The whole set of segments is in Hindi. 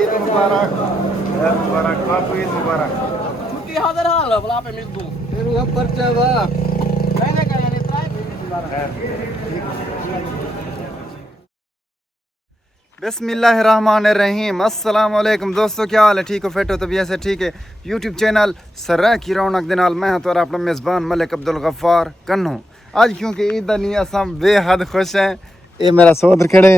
ईद मुबारक मुबारक बापू ईद मुबारक छुट्टी हाजिर हाल भला पे मिल दूं तेरू हम परचा वा कहने का यानी ट्राई बिस्मिल्लाहिर्रहमानिर्रहीम अस्सलाम वालेकुम दोस्तों, क्या हाल है? ठीक हो? फिट हो? तबीयत से ठीक है? यूट्यूब चैनल सराय की रौनक दे नाल मैं हां तुहारा अपना मेज़बान मलिक अब्दुल गफ्फार कन्नू। आज क्योंकि ईद दा नहीं असां बेहद खुश हैं। ये मेरा सोदर खड़े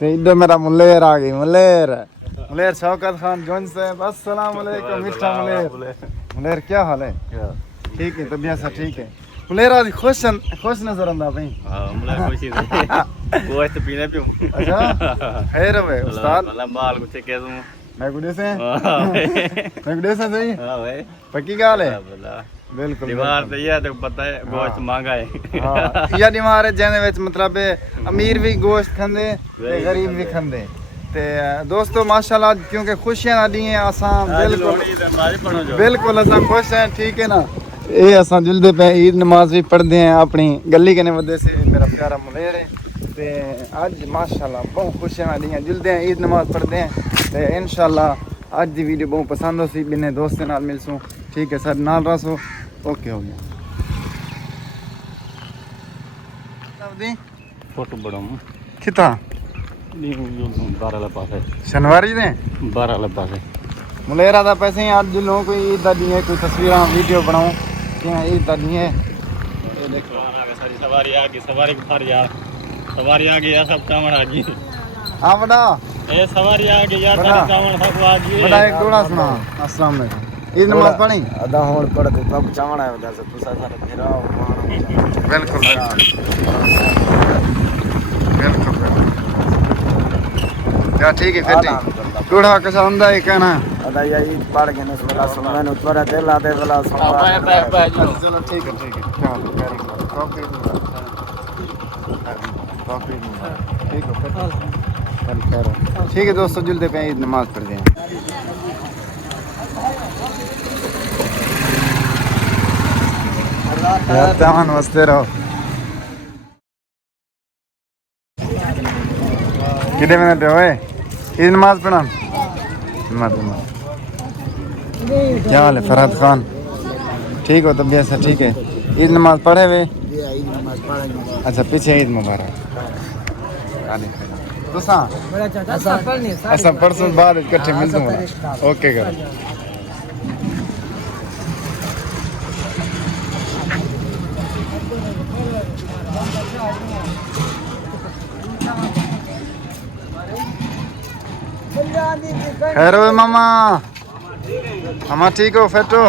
ते इधर मेरा मुलेर आ गई। मुलेर शौकत खान जोन से अस्सलाम वालेकुम मिस्टर मुलेर क्या हाल है? ठीक है, तबीयत से ठीक है? मुलेर आज खुश नजर आंदा भाई। हां मुलेर खुशी है गोश्त पीने पे अच्छा खैर है उस्ताद मतलब माल कुछ कह दूं मैं गुडे से सही हां भाई पक्की गाल है बिल्कुल दीवार तो ये तो पता है गोश्त महंगा है हां या दीवार है जेने विच मतलब अमीर भी गोश्त खंदे ते गरीब भी खंदे ते दोस्तों माशाल्लाह क्योंकि खुशियां दी हैं असां बिल्कुल असां खुश हैं। ठीक है ना, ये असां जुलदे पे ईद नमाज भी पढ़ते हैं अपनी गली कने वजह से मेरा प्यारा मुलेर है ते आज माशाल्लाह बहुत खुशियां दी हैं जुलदे हैं ईद नमाज पढ़ते हैं ते इंशाल्लाह आज दी वीडियो बहुत पसंद हो सी बिने दोस्त नाल मिलसूं। ठीक है सर नाल रसो ओके हो गया फोटो बड़ा किता बारह ला पास है शनिवारी ने 12 ला पास है मुलेरा दा पैसे ही आज जुलों कोई ईद दा दी है कोई तस्वीरां वीडियो बनाऊं क्या ईद दा दी है। ये देखो सारी सवारी आ गई सवारी बाहर यार सवारी आ गई यार सब चावल आ गई हां बड़ा ए सवारी आ गई यार सारी चावल सब आ गई बड़ा एक डोला सुना अस्सलाम वालेकुम ईद नमाज पढ़ी अदा होड़ पड़ दे तब चावण है वजह से तुसा सारे फेरा बिल्कुल बिल्कुल क्या ठीक है फिर डोड़ा कैसा हुंदा है कहना अदा यही पड़ गए ने वाला सुनने न ऊपर दिल आते वाला चलो ठीक है चलो वेरी गुड कॉपी ठीक है ठीक है दोस्तों जुलते पे ईद नमाज पढ़ दें। तमान वस्ते रहो कितने मिनट हुए ईद नमाज पढ़ा क्या हाल है फरहत खान ठीक हो तबीयत से ठीक है? ईद नमाज पढ़े हुए अच्छा पीछे ईद मुबारक अच्छा परसों बाद इकट्ठे मिल दूंगा ओके कर खैर हो मामा मामा ठीक हो फिट हो?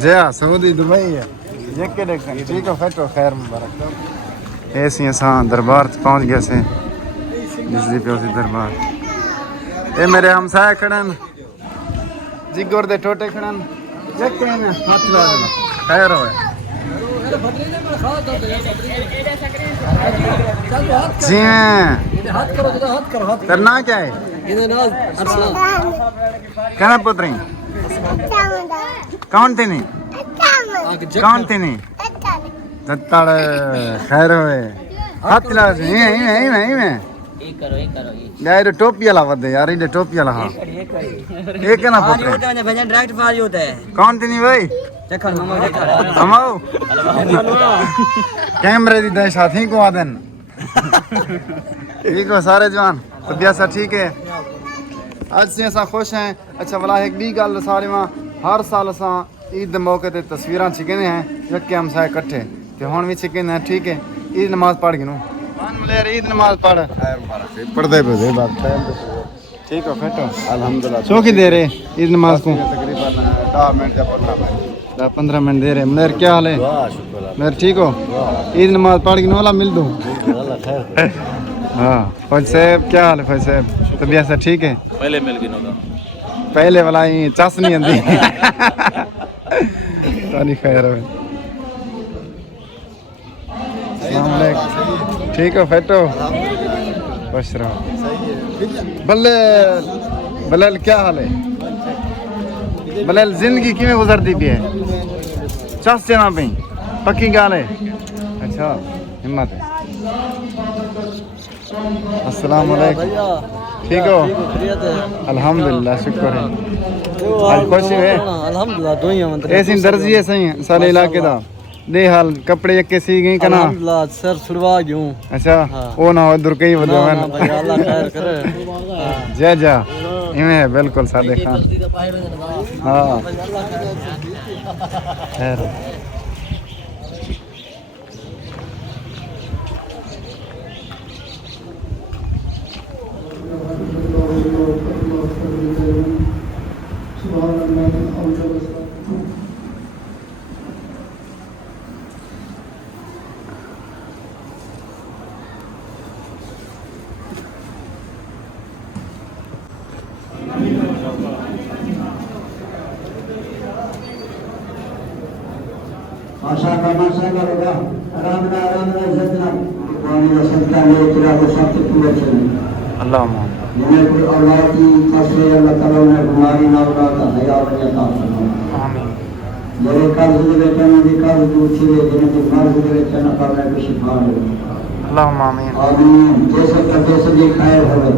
जी हाँ सऊदी दुबई है ठीक हो फिट हो खैर मुबारक ऐसी असां दरबार पहुंच गए से बिजली पे उसी दरबार ये मेरे हमसाए खड़न जिगर दे टोटे खड़न हाथ ला देना खैर हो जी करना क्या है कहना पुत्री कौन थी नहीं जत्ताड़ खैर होए हाथ ला दे में यार टोपी वाला वदे यार ये टोपी वाला हां ये कहना पुत्री भजन डायरेक्ट फाज होता है कौन थी नहीं भाई देखल मामा कैमरे दी दशा थी को आदन ठीक हो सारे जवान तबीयत से ठीक है? आज से असां खुश हैं। अच्छा वाला एक भी गल सारे मां हर साल असां ईद दे मौके ते तस्वीरां छिकने हैं यके हम सारे इकट्ठे ते हुन भी छिकने हैं। ठीक है ईद नमाज पढ़ गिनो मान मुलेर ईद नमाज पढ़ पढ़दे पे बात ठीक हो फिट हो अल्हम्दुलिल्लाह सो की दे रहे ईद नमाज को तकरीबन 10 मिनट या 15 मिनट 10-15 मिनट दे रहे। मुलेर क्या हाल है? मेरे ठीक हो? ईद नमाज पढ़ गिनो वाला मिल दूं हाँ फौज साहब क्या हाल है? फौज साहब तबीयत से ठीक है? पहले मिल गिनो था पहले वाला ही चस नहीं आंदी सारी खैर है अस्सलाम वालेकुम ठीक हो फिट हो खुश रहो बल्ले बल्ले क्या हाल है? बल्ले जिंदगी किवें गुजरती पई है चस जना पई पक्की गाल है अच्छा हिम्मत है अस्सलाम वालेकुम। ठीक हो? अल्हम्दुलिल्लाह, शुक्र है। आज खुश है? अल्हम्दुलिल्लाह दुनिया में ऐसी दर्जी है सही सारे इलाके दा दे हाल कपड़े एक सी गई कना अल्हम्दुलिल्लाह सर छुड़वा गयूं। अच्छा वो ना हो दुर कई बदे ना भाई अल्लाह खैर करे। जा जा इवें है बिल्कुल सादे खान। हां खैर आशा करेगा आराम जितना पानी का सबका मेरे तेरा को सब पूरा चले अल्लाह जिन्हें कोई औलाद की फसले अल्लाह ताला ने बीमारी ना उड़ाता हया वजह का आमीन मेरे कर्ज दे बेचने की कर्ज दूर छिरे जिन्हें की मर्ज दे बेचना करने को शिफा दे अल्लाह आमीन आमीन जैसे करते से जी खैर होवे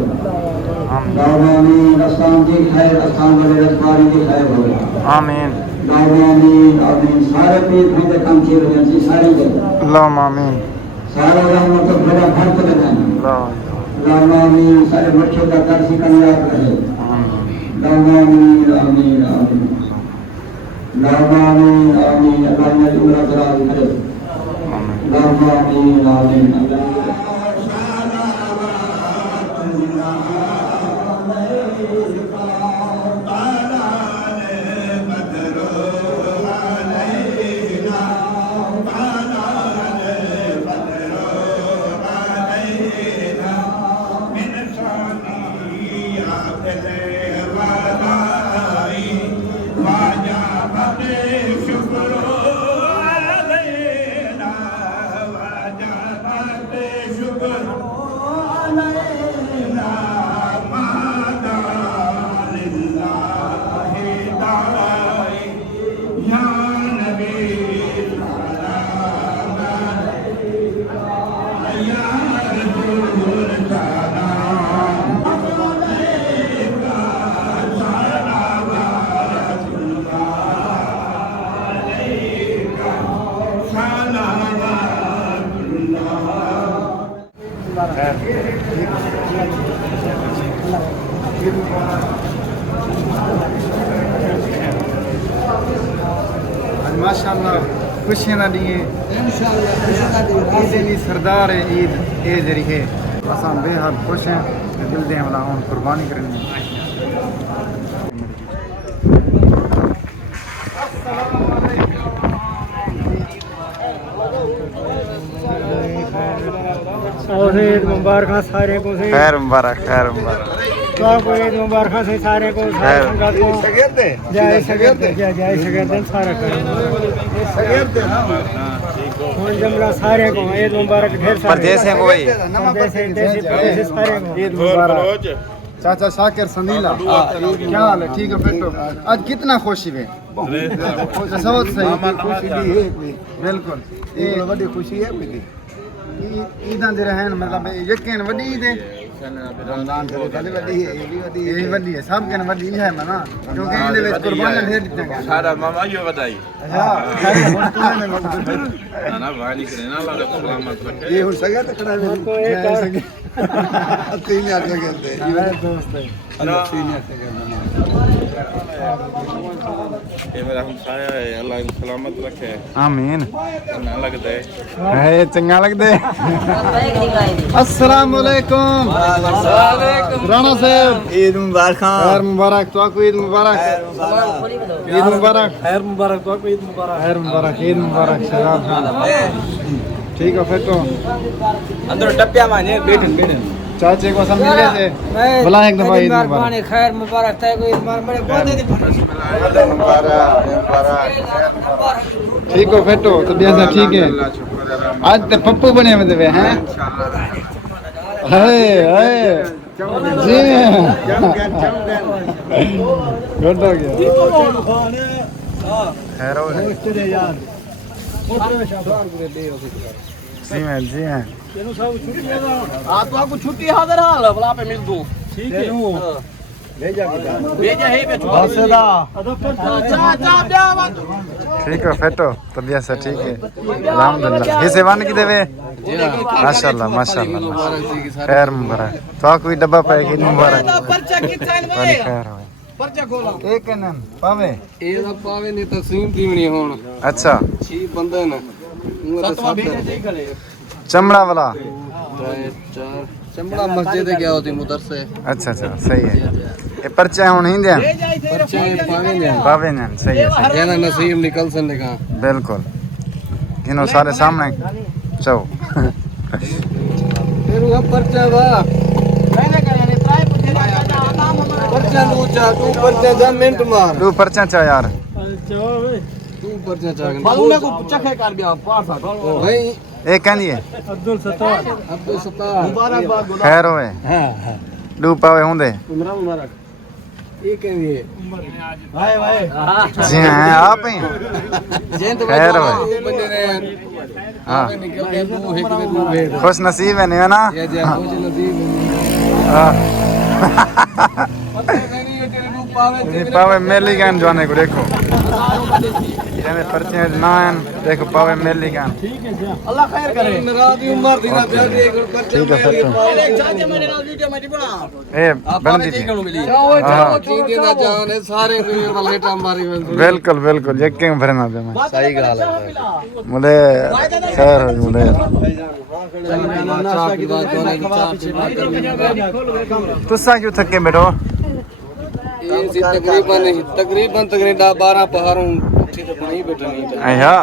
आमीन आमीन अस्तान जी खैर अस्तान वाले रखवारी जी खैर होवे आमीन आमीन आमीन सारे पेट में काम चल रहे हैं सारी जगह अल्लाह आमीन सारे रहमत बड़ा भक्त लगाए अल्लाह आमीन सारे बच्चों का कर्ज कामयाब रहे आमीन आमीन आमीन आमीन आमीन अल्लाह ने उम्र दराज करे आमीन आमीन माशाअल्लाह खुशियां दा दी इंशाअल्लाह ईद सरदार है ईद ए जरी है असां बेहद खुश हैं दिल दे वाला हुन कुर्बानी करनी ईद मुबारक सारे को से खैर मुबारक तो को ईद मुबारक से सारे को सारे संगत को जय सगेरदे सारा कर हुन जमला सारे को ईद मुबारक ढेर सारे परदेस है कोई परदेस सारे को ईद मुबारक चाचा शाकिर संदीला क्या हाल है ठीक है फिर तो आज कितना खुशी है बहुत सही खुशी भी है बिल्कुल ये बड़ी खुशी है ईदां दे रहन मतलब यकीन वडी ईद है रमजान से पहले वडी है ये वडी है सब के वडी है ना क्योंकि इनदे विच कुर्बानियां ढेर दित्ते गए सारा मामा यो बधाई अच्छा ना वाली करे ना अल्लाह सलामत रखे ये हो सके तो खड़ा है तीन यार कहते हैं मेरे दोस्त है अल्लाह तीन यार कहते हैं ये मेरा हम साया है अल्लाह इनको सलामत रखे आमीन ना लगता है है चंगा लगदे अस्सलाम वालेकुम राणा साहब ईद मुबारक खैर मुबारक तो को ईद मुबारक ईद मुबारक खैर मुबारक तो ईद मुबारक खैर मुबारक ईद मुबारक शराब खान ठीक है फिर तो अंदर टप्पिया माने बैठन चाचे को सब मिले से बुला एक दफा ईद मुबारक खैर मुबारक था कोई बड़े बहुत ठीक हो फिर तो तबीयत ठीक है आज तो पप्पू बने हुए हैं हाय हाय जी गुड हो गया खैर हो जी हैं तेनू सब छुट्टी है ना हां तो आपको छुट्टी हाजिर हाल भला पे मिल दूं ठीक है भेजा है पे बसदा ठीक है फेटो तबियत से ठीक है अल्हम्दुलिल्लाह ये सेवान की देवे माशाल्लाह माशाल्लाह खैर मुबारक तो कोई डब्बा पाएगी मुबारक पर्चा कितना बड़ी खैर हो पर्चा खोलो एक नन पावे ए दा पावे नहीं तस्लीम दीवनी होण अच्छा 6 बंदे न सतवा भेजा दे करे चमड़ा वाला 4 चमड़ा मस्जिद गया होती मुदर से अच्छा अच्छा सही है ये पर्चे हुन हिंदे पर्चे पावे ने पावे नन सही है कहना नसीब निकल सन लगा बिल्कुल इनो सारे सामने चो फिर वो पर्चा वा मैंने कहा यानी ट्राई पूछे पर्चा लो चा तू पर्चा जा मिनट मार तू पर्चा चा यार तू पर्चा चा मालूम है को चखे कर बिया पास भाई एक कहनी है अब्दुल सत्तार मुबारकबाद खैर होए हां हां दू पावे होंदे उमरा मुबारक ये कहिए भाई भाई जी हैं आप ही जयंत खैर होए बंदे ने हां निकल के तू एक में तू भेद खुश नसीब है नहीं है ना ये जे कुछ नसीब हाँ। पता नहीं ये तेरे रूप पावे नहीं पावे मेली गन जाने को देखो कहने पर्चे ना हैं देखो पावे मेली गन अल्लाह खैर करे मेरा भी उम्र दीना प्यार एक पर्चा ठीक है फिर तो एक चाचा मेरे नाल वीडियो में बना ए बनती थी जाओ चीज ना जान सारे वाला हेटा मारी बिल्कुल बिल्कुल यकीन भरना दे मैं सही गाल है मुझे खैर हो मुझे नाश्ता की बात होने की तुसा क्यों थके बैठो ये तकरीबन 12 पहाड़ों नहीं बैठा नहीं अया